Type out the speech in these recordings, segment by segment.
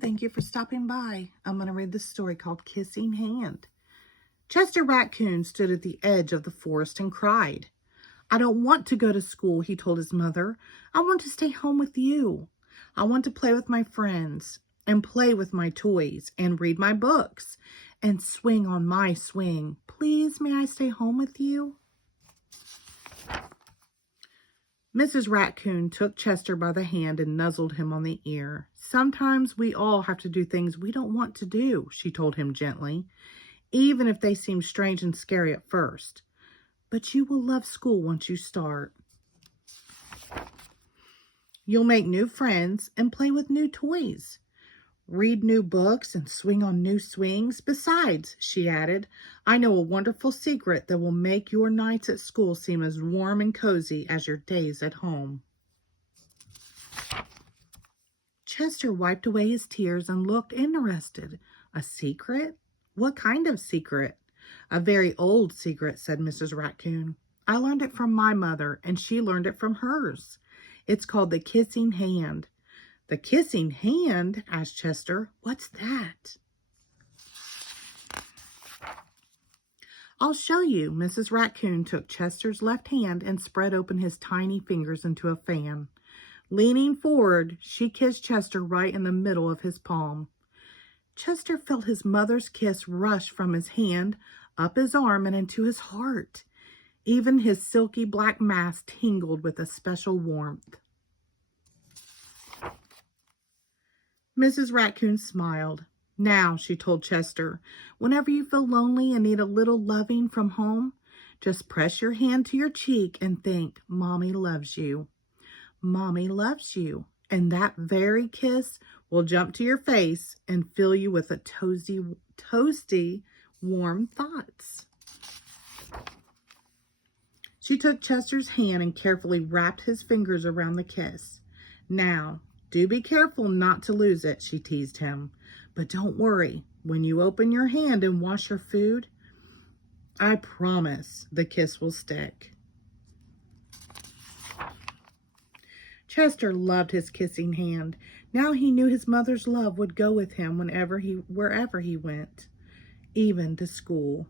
thank you for stopping by. I'm going to read this story called Kissing Hand. Chester Raccoon stood at the edge of the forest and cried. I don't want to go to school, he told his mother. I want to stay home with you. I want to play with my friends and play with my toys and read my books and swing on my swing. Please, may I stay home with you? Mrs. Raccoon took Chester by the hand and nuzzled him on the ear. Sometimes we all have to do things we don't want to do, she told him gently, even if they seem strange and scary at first. But you will love school once you start. You'll make new friends and play with new toys. Read new books and swing on new swings. Besides, she added, I know a wonderful secret that will make your nights at school seem as warm and cozy as your days at home. Chester wiped away his tears and looked interested. A secret? What kind of secret? A very old secret, said Mrs. Raccoon. I learned it from my mother, and she learned it from hers. It's called the kissing hand. The kissing hand? Asked Chester. What's that? I'll show you. Mrs. Raccoon took Chester's left hand and spread open his tiny fingers into a fan. Leaning forward, she kissed Chester right in the middle of his palm. Chester felt his mother's kiss rush from his hand, up his arm, and into his heart. Even his silky black mask tingled with a special warmth. Mrs. Raccoon smiled. Now, she told Chester, whenever you feel lonely and need a little loving from home, just press your hand to your cheek and think, Mommy loves you. Mommy loves you. And that very kiss will jump to your face and fill you with a toasty, warm thoughts. She took Chester's hand and carefully wrapped his fingers around the kiss. Now, do be careful not to lose it, she teased him. But don't worry, when you open your hand and wash your food, I promise the kiss will stick. Chester loved his kissing hand. Now he knew his mother's love would go with him wherever he went, even to school.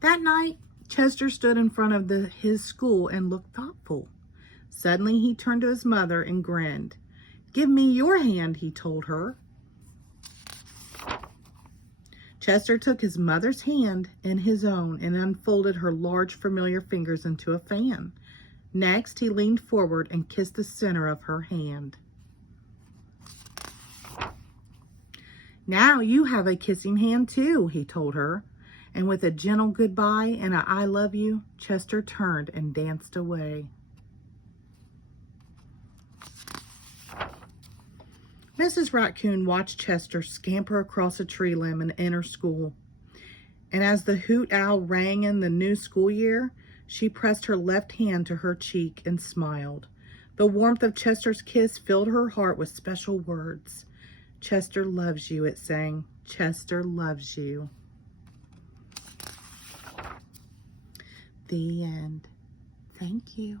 That night, Chester stood in front of his school and looked thoughtful. Suddenly, he turned to his mother and grinned. Give me your hand, he told her. Chester took his mother's hand in his own and unfolded her large, familiar fingers into a fan. Next, he leaned forward and kissed the center of her hand. Now you have a kissing hand too, he told her. And with a gentle goodbye and a I love you, Chester turned and danced away. Mrs. Raccoon watched Chester scamper across a tree limb and enter school. And as the hoot owl rang in the new school year, she pressed her left hand to her cheek and smiled. The warmth of Chester's kiss filled her heart with special words. Chester loves you, it sang. Chester loves you. The end. Thank you.